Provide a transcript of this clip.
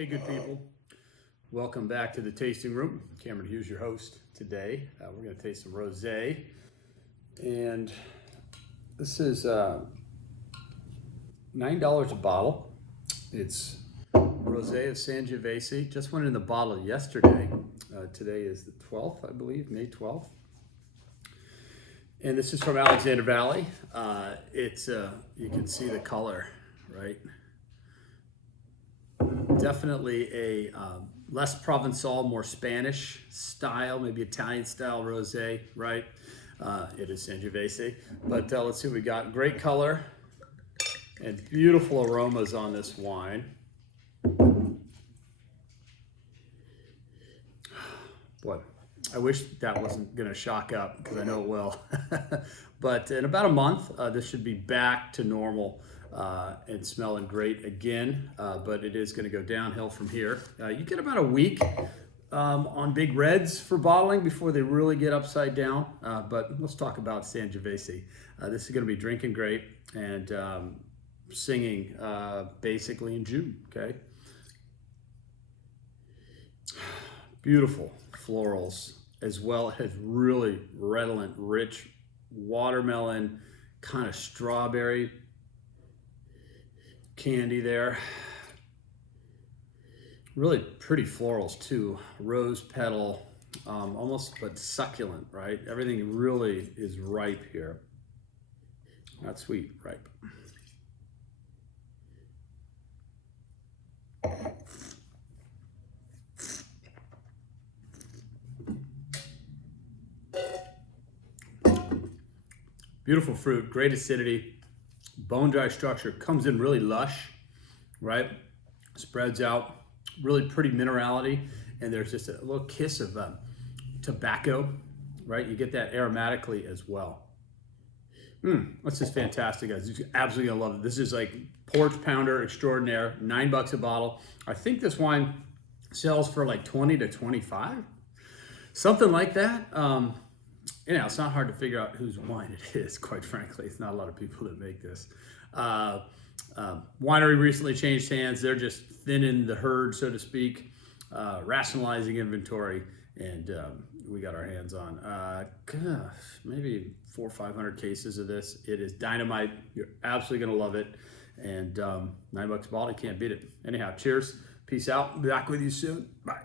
Hey, good people. Welcome back to the tasting room. Cameron Hughes, your host today. We're going to taste some rosé. And this is $9 a bottle. It's rosé of Sangiovese. Just went in the bottle yesterday. Today is the 12th, I believe, May 12th. And this is from Alexander Valley. You can see the color, right? Definitely a less Provençal, more Spanish style, maybe Italian style rosé, right? It is Sangiovese, but let's see what we got. Great color and beautiful aromas on this wine. Boy, I wish that wasn't gonna shock up because I know it will. But in about a month, this should be back to normal and smelling great again, but it is going to go downhill from here. You get about a week on big reds for bottling before they really get upside down, but let's talk about Sangiovese. This is going to be drinking great and singing basically in June, okay? Beautiful florals, as well as really redolent, rich watermelon, kind of strawberry candy there. Really pretty florals too. Rose petal, almost but succulent, right? Everything really is ripe here. Not sweet, ripe. Beautiful fruit, great acidity, bone dry structure, comes in really lush, right? Spreads out, really pretty minerality, and there's just a little kiss of tobacco, right? You get that aromatically as well. This is fantastic, guys. You're absolutely gonna love it. This is like porch pounder extraordinaire, $9 a bottle. I think this wine sells for like 20 to 25, something like that. You know, it's not hard to figure out whose wine it is, quite frankly. It's not a lot of people that make this. Winery recently changed hands. They're just thinning the herd, so to speak, rationalizing inventory, and we got our hands on, gosh, maybe 400 or 500 cases of this. It is dynamite. You're absolutely gonna love it, and $9 a bottle, you can't beat it. Anyhow, cheers, peace out, be back with you soon, bye.